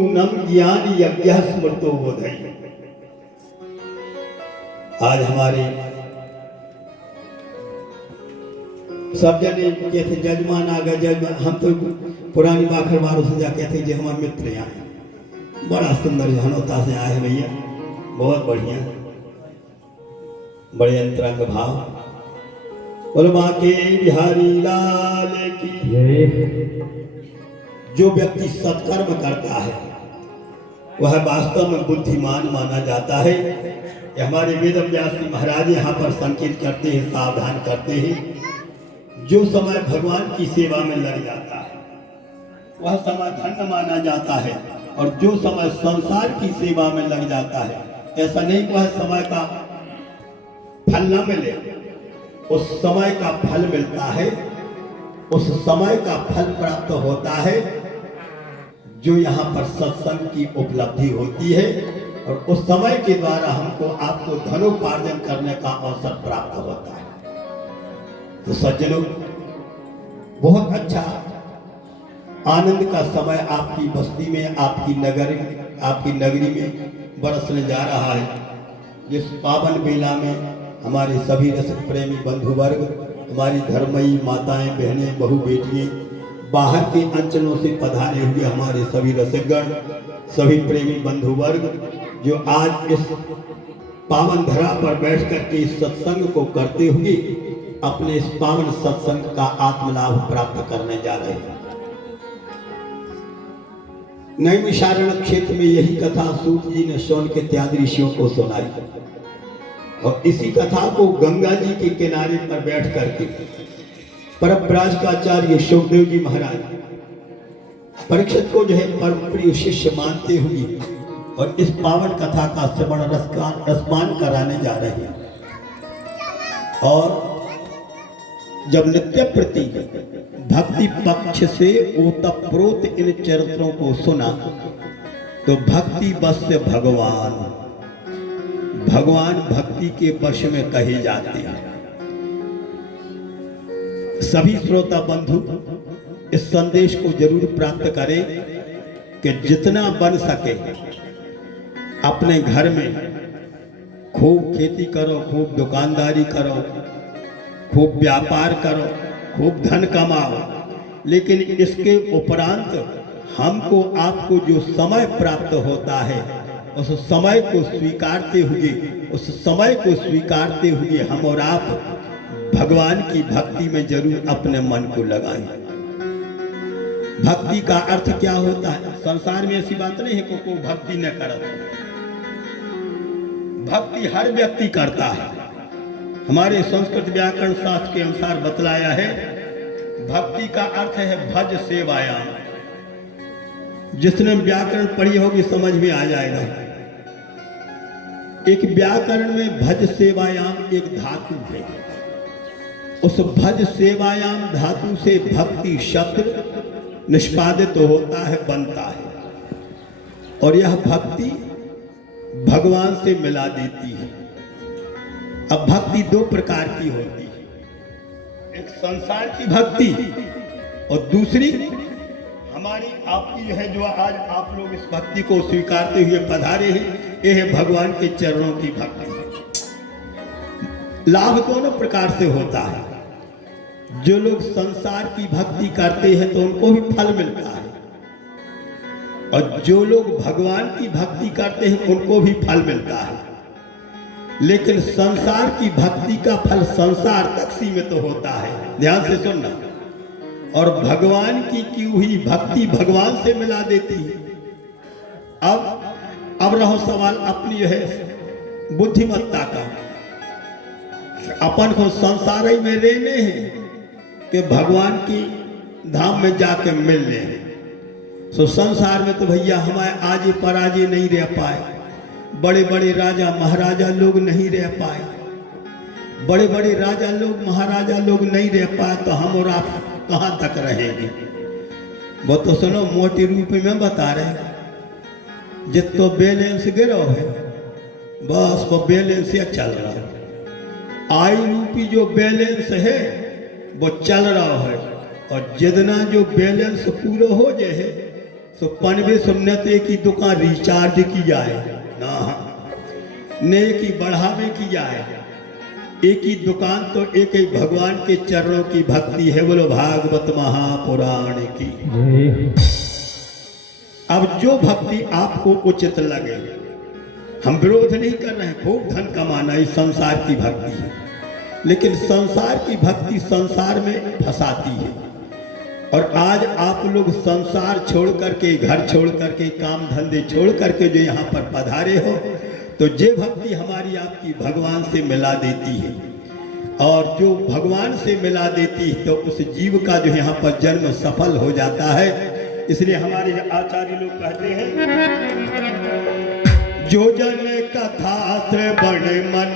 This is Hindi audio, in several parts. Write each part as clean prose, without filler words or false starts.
नूनम ज्ञान यज्ञ स्मृतो बोधई। आज हमारे सब जने कहते जजमान आ गए, जजमान। हम तो पुरानी बाखर वालों से जा कहते जो हमारे मित्र यहाँ बड़ा सुंदर जनता से आए हैं भैया, बहुत बढ़िया, बड़े अंतरंग भाव। बोलो बाके बिहारी लाल की। जो व्यक्ति सत्कर्म करता है वह वास्तव में बुद्धिमान माना जाता है। हमारे वेद व्यास जी महाराज यहाँ पर संकेत करते हैं, सावधान करते हैं, जो समय भगवान की सेवा में लग जाता है वह समय धन्य माना जाता है, और जो समय संसार की सेवा में लग जाता है ऐसा नहीं वह समय का फल न मिले, उस समय का फल मिलता है, उस समय का फल प्राप्त होता है जो यहाँ पर सत्संग की उपलब्धि होती है, और उस समय के द्वारा हमको आपको धनोपार्जन करने का अवसर प्राप्त होता है। तो सज्जनों, बहुत अच्छा आनंद का समय आपकी बस्ती में, आपकी नगरी में बरसने जा रहा है। जिस पावन बेला में हमारे सभी रसिक प्रेमी बंधु वर्ग, हमारी धर्मयी माताएं, बहनें, बहू, बेटियां, बाहर के अंचलों से पधारे हुए हमारे सभी रसिकगण, सभी प्रेमी बंधु वर्ग जो आज इस पावन धरा पर बैठकर के इस सत्संग को करते हुए अपने इस पावन सत्संग का आत्मलाभ प्राप्त करने जा रहे हैं। नैमिषारण्य क्षेत्र में यही कथा सूत जी ने शौन के त्याग ऋषियों को सुनाई, और इसी कथा को गंगा जी के किनारे पर बैठ करके परब्राज का आचार्य शुकदेव जी महाराज परीक्षित को जो है परम प्रिय शिष्य मानते हुए और इस पावन कथा का श्रवण रसपान कराने जा रहे हैं। और जब नित्य प्रति भक्ति पक्ष से ओतप्रोत इन चरित्रों को सुना तो भक्ति बस से भगवान भक्ति के वश में कहे जाते हैं। सभी श्रोता बंधु इस संदेश को जरूर प्राप्त करें कि जितना बन सके अपने घर में खूब खेती करो, खूब दुकानदारी करो, खूब व्यापार करो, खूब धन कमाओ, लेकिन इसके उपरांत हमको आपको जो समय प्राप्त होता है उस समय को स्वीकारते हुए हम और आप भगवान की भक्ति में जरूर अपने मन को लगाएं। भक्ति का अर्थ क्या होता है? संसार में ऐसी बात नहीं है को भक्ति न करता, भक्ति हर व्यक्ति करता है। हमारे संस्कृत व्याकरण शास्त्र के अनुसार बतलाया है, भक्ति का अर्थ है भज सेवायाम। जिसने व्याकरण पढ़ी होगी समझ में आ जाएगा। एक व्याकरण में भज सेवायाम एक धातु है, उस भज सेवायाम धातु से भक्ति शब्द निष्पादित होता है, बनता है, और यह भक्ति भगवान से मिला देती है। अब भक्ति दो प्रकार की होती है, एक संसार की भक्ति और दूसरी हमारी आपकी जो है, जो आज आप लोग इस भक्ति को स्वीकारते हुए पधारे हैं, यह है भगवान के चरणों की भक्ति। लाभ दोनों प्रकार से होता है। जो लोग संसार की भक्ति करते हैं तो उनको भी फल मिलता है, और जो लोग भगवान की भक्ति करते हैं उनको भी फल मिलता है। लेकिन संसार की भक्ति का फल संसार तक सीमित होता है, ध्यान से सुनना, और भगवान की हुई भक्ति भगवान से मिला देती है। अब रहो सवाल अपनी है बुद्धिमत्ता का। अपन को संसार ही में रहने हैं कि भगवान की धाम में जाके मिल ले। सो संसार में तो भैया हमारे आजे पराजे नहीं रह पाए, बड़े बड़े राजा महाराजा लोग नहीं रह पाए, बड़े बड़े राजा लोग महाराजा लोग नहीं रह पाए, तो हम और आप कहाँ तक रहेंगे? वो तो सुनो मोटे रूप में बता रहे, जितो बैलेंस गिरो है बस वो बैलेंस ही चल रहा है। आई रूपी जो बैलेंस है वो चल रहा है, और जितना जो बैलेंस पूरा हो जाए तो पनवे सुन्नत की दुकान रिचार्ज की जाए ना, ने की बढ़ावे की जाए। एक ही दुकान तो एक ही भगवान के चरणों की भक्ति है। बोलो भागवत महापुराण की। अब जो भक्ति आपको उचित लगे, हम विरोध नहीं कर रहे हैं, खूब धन कमाना इस संसार की भक्ति है, लेकिन संसार की भक्ति संसार में फंसाती है। और आज आप लोग संसार छोड़ करके, घर छोड़ करके, काम धंधे छोड़ करके जो यहाँ पर पधारे हो, तो ये भक्ति हमारी आपकी भगवान से मिला देती है। और जो भगवान से मिला देती है तो उस जीव का जो यहाँ पर जन्म सफल हो जाता है। इसलिए हमारे आचार्य लोग कहते हैं, जो जन कथा श्रवण मन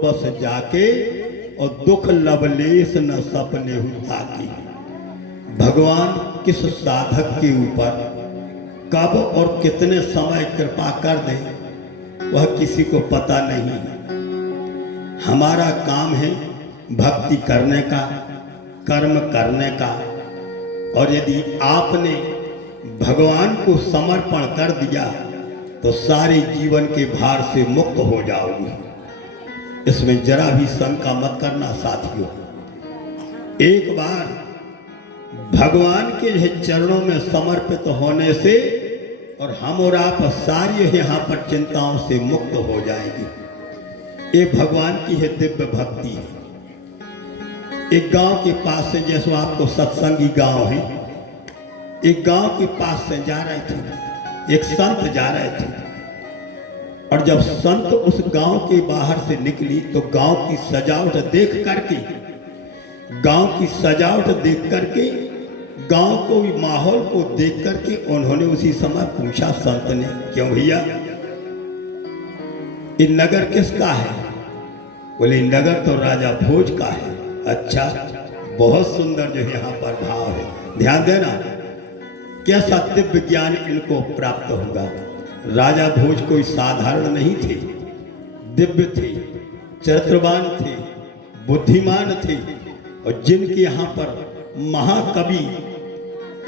बस जाके और दुख लवलेश न सपने हुआ की। भगवान किस साधक के ऊपर कब और कितने समय कृपा कर दे वह किसी को पता नहीं है। हमारा काम है भक्ति करने का, कर्म करने का, और यदि आपने भगवान को समर्पण कर दिया तो सारे जीवन के भार से मुक्त हो जाओगे। इसमें जरा भी शंका मत करना साथियों। एक बार भगवान के चरणों में समर्पित होने से और हम और आप सारी यहाँ पर चिंताओं से मुक्त हो जाएगी। ये भगवान की है दिव्य भक्ति है। एक गांव के पास से, जैसे आपको सत्संगी गांव है, एक गांव के पास से जा रहे थे, एक संत जा रहे थे। और जब संत उस गांव के बाहर से निकली तो गांव की सजावट देख करके, गांव को माहौल को देख करके उन्होंने उसी समय पूछा संत ने, क्यों भैया ये नगर किसका है? बोले नगर तो राजा भोज का है। अच्छा, बहुत सुंदर जो यहाँ पर भाव है, ध्यान देना कैसा दिव्य ज्ञान इनको प्राप्त होगा। राजा भोज कोई साधारण नहीं थे, दिव्य थे, चरित्रवान थे, बुद्धिमान थे। और जिनके यहाँ पर महाकवि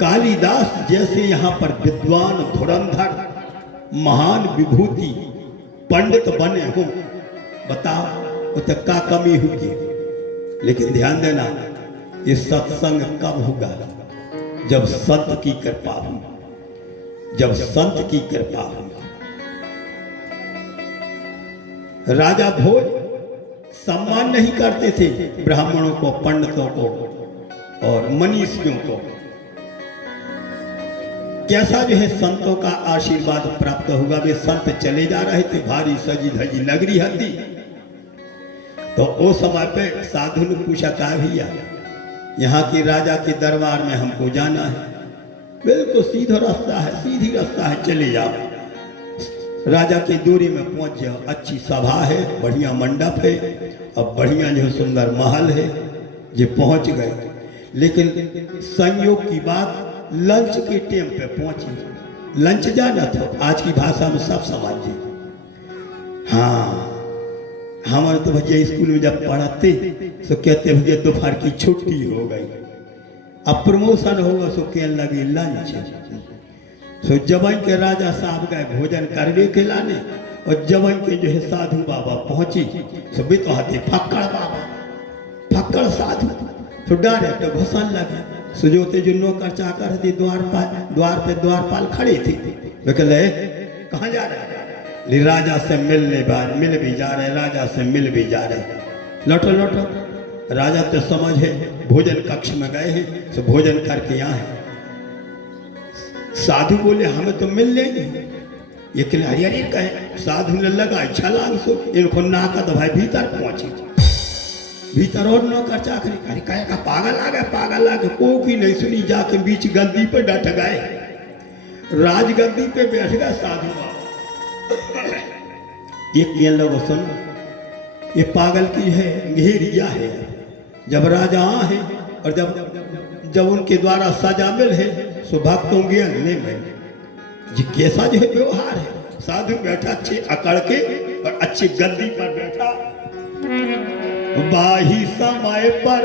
कालिदास जैसे यहाँ पर विद्वान धुरंधर महान विभूति पंडित बने हो, बताओ तो क्या कमी होगी। लेकिन ध्यान देना, ये सत्संग कब होगा? जब संत की कृपा हो, जब संत की कृपा हो। राजा भोज सम्मान नहीं करते थे ब्राह्मणों को, पंडितों को और मनीषियों को। कैसा जो है संतों का आशीर्वाद प्राप्त होगा। वे संत चले जा रहे थे, भारी सजी धजी नगरी हती। तो उस समय पे साधु ने पूछा, क्या भैया यहाँ के राजा के दरबार में हमको जाना है। बिल्कुल सीधा रास्ता है, सीधी रास्ता है, चले जाओ। राजा की दूरी में पहुंच जाओ। अच्छी सभा है, बढ़िया मंडप है और बढ़िया जो सुंदर महल है। ये पहुंच गए, लेकिन संयोग की बात लंच के टाइम पे पहुंची। लंच जाना था, आज की भाषा में सब समझिए। हाँ, हमारे तो भैया स्कूल में जब पढ़ाते तो कहते भैया दोपहर की छुट्टी हो गई, अब प्रमोशन होगा तो कहने लगी लंच। तो जबन के राजा साहब गए भोजन करवे के लाने, और जबन के जो है साधु बाबा पहुंची तो भी तो हाथी फक्कड़ बाबा, फक्कड़ साधु, तो डायरेक्ट घुसन लगे। सुजोते जो नौकर चाकर थी द्वार पे द्वारपाल खड़ी थी, वे कहले कहाँ जा रहे? राजा से मिल भी जा रहे, राजा से मिल भी जा रहे। लौटो लौटो, राजा तो समझ है भोजन कक्ष में गए हैं, तो भोजन करके यहाँ है। साधु बोले हमें तो मिल लेंगे, ये कहले हरी हरी कहे। साधु ने लगा छलांग सो इनको नाका तो भाई भीतर पहुंचे, भीतर और नौकर चाकरी अरे कहे का पागल आ गए, पागल आ गए। को की नहीं सुनी, जाके बीच गद्दी पे डट गए, राजगद्दी पे बैठ गए साधु बाबा। ये कहने लगा सुनो, ये पागल की है, घेरिया है। जब राजा है और जब उनके द्वारा सजा मिल है सो भक्तों के अगले में जी कैसा जो है व्यवहार है। साधु बैठा अच्छे अकड़ के और अच्छी गद्दी पर बैठा, बाही समय पर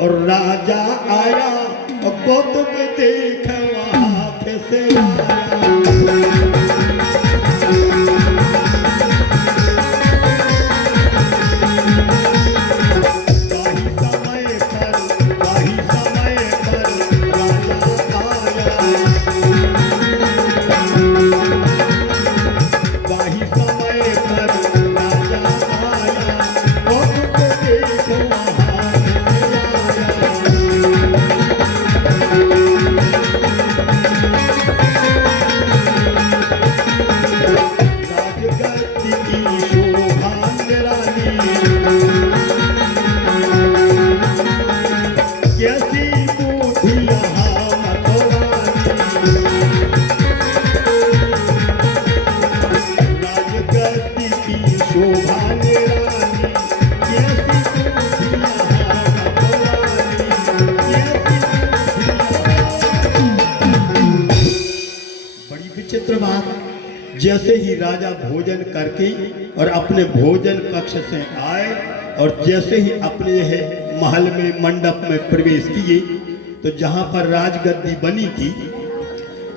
और राजा आया और गौतम देख वहां से जैसे ही राजा भोजन करके और अपने भोजन कक्ष से आए और जैसे ही अपने है महल में मंडप में प्रवेश किए, तो जहां पर राजगद्दी बनी थी,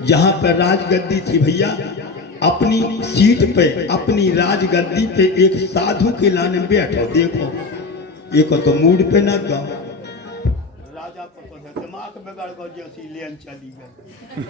जहां पर राजगद्दी थी भैया, अपनी सीट पे अपनी राजगद्दी पे एक साधु के लाने बैठो। देखो एक तो मूड पे न गाओ, राजा को तो दिमाग बिगड़ गया, जैसी लेन चली गई।